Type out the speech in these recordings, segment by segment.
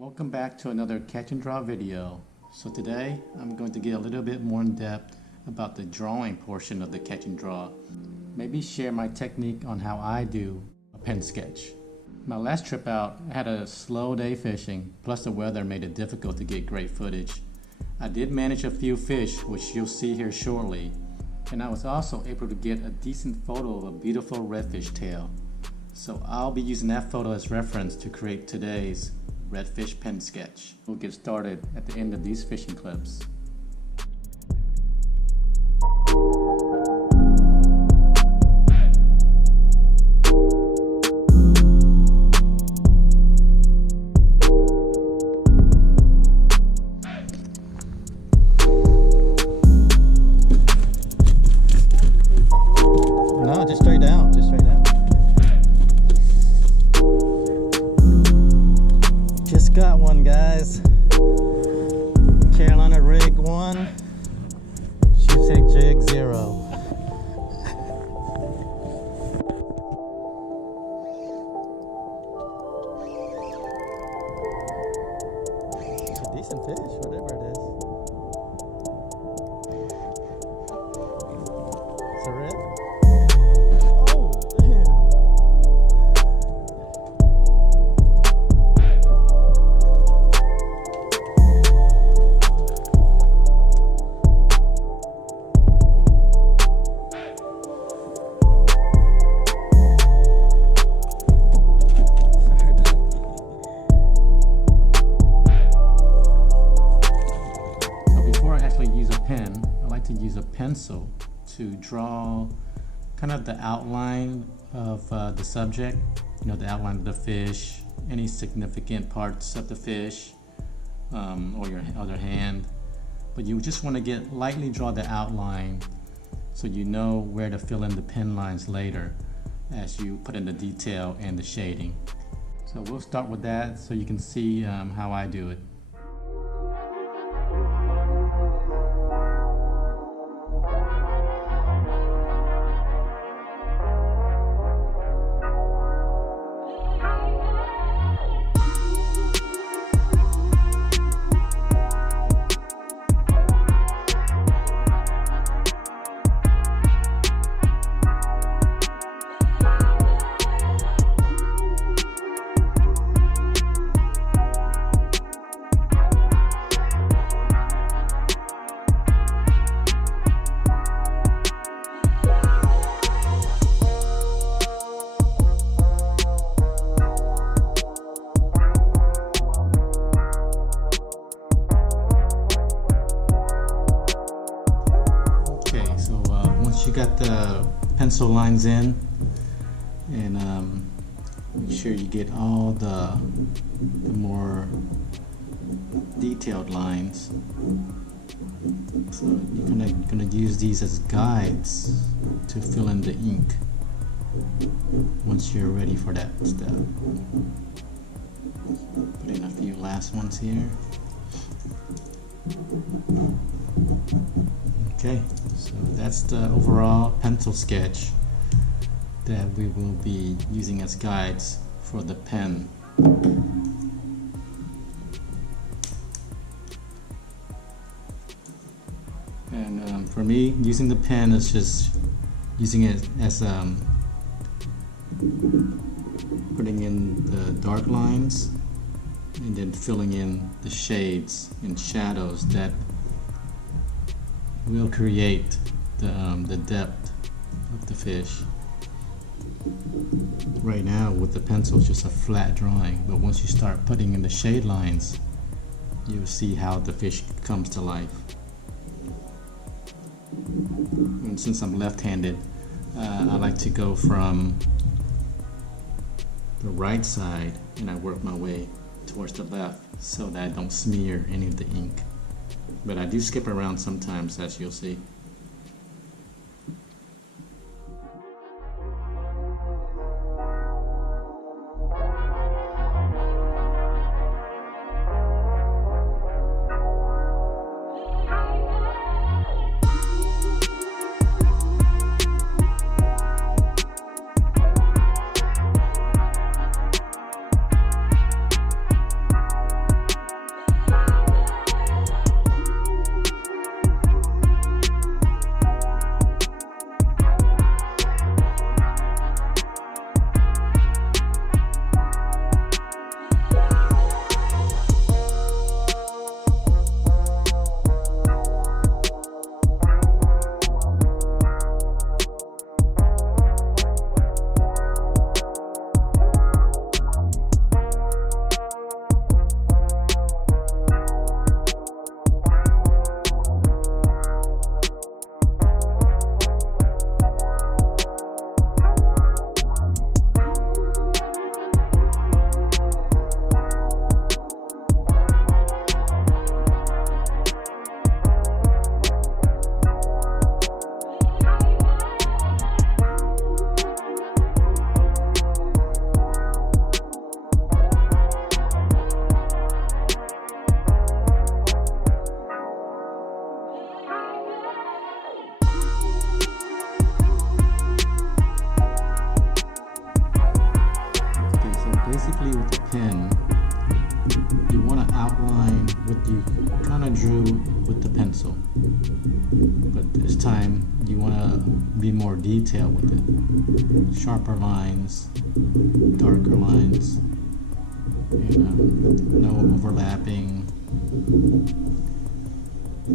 Welcome back to another catch and draw video. So today I'm going to get a little bit more in depth about the drawing portion of the catch and draw. Maybe share my technique on how I do a pen sketch. My last trip out, I had a slow day fishing, plus the weather made it difficult to get great footage. I did manage a few fish, which you'll see here shortly, and I was also able to get a decent photo of a beautiful redfish tail. So I'll be using that photo as reference to create today's redfish pen sketch. We'll get started at the end of these fishing clips. No, just straight down, just straight down. Just got one, guys. Carolina rig 1, sheepshead jig 0. It's a decent fish, whatever it is. It's a red. Oh, damn. Use a pencil to draw kind of the outline of the subject, the outline of the fish, any significant parts of the fish, or your other hand. But you just want to lightly draw the outline so you know where to fill in the pen lines later as you put in the detail and the shading. So we'll start with that so you can see how I do it. You got the pencil lines in, and make sure you get all the more detailed lines. So you're gonna use these as guides to fill in the ink once you're ready for that step. Put in a few last ones here. Okay, so that's the overall pencil sketch that we will be using as guides for the pen. And for me, using the pen is just using it as putting in the dark lines and then filling in the shades and shadows that will create the depth of the fish. Right now with the pencil it's just a flat drawing, but once you start putting in the shade lines, you'll see how the fish comes to life. And since I'm left-handed, I like to go from the right side and I work my way towards the left so that I don't smear any of the ink. But I do skip around sometimes, as you'll see. what you kind of drew with the pencil. But this time you want to be more detailed with it. Sharper lines, darker lines, no overlapping.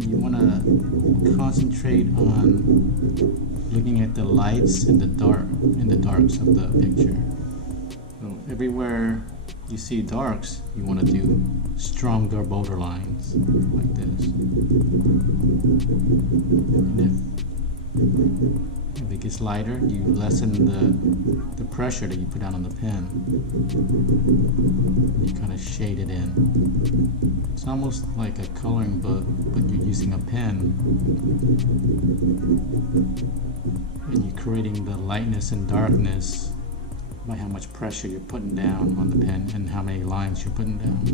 You want to concentrate on looking at the lights and the darks of the picture. So everywhere you see darks, you want to do stronger borderlines like this. And if it gets lighter, you lessen the pressure that you put down on the pen. You kind of shade it in. It's almost like a coloring book, but you're using a pen. And you're creating the lightness and darkness by how much pressure you're putting down on the pen and how many lines you're putting down.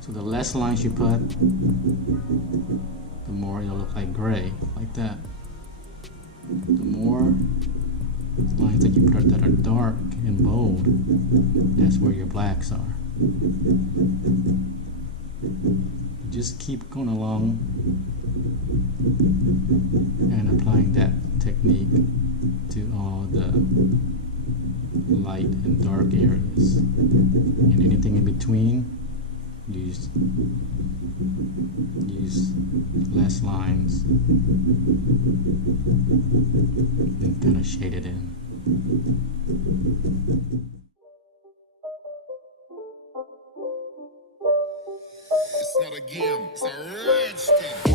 So the less lines you put, the more it'll look like gray, like that. The more lines that you put that are dark and bold, that's where your blacks are. Just keep going along and applying that technique to all the light and dark areas. And anything in between, use less lines and kind of shade it in. It's not a game, it's a rich thing.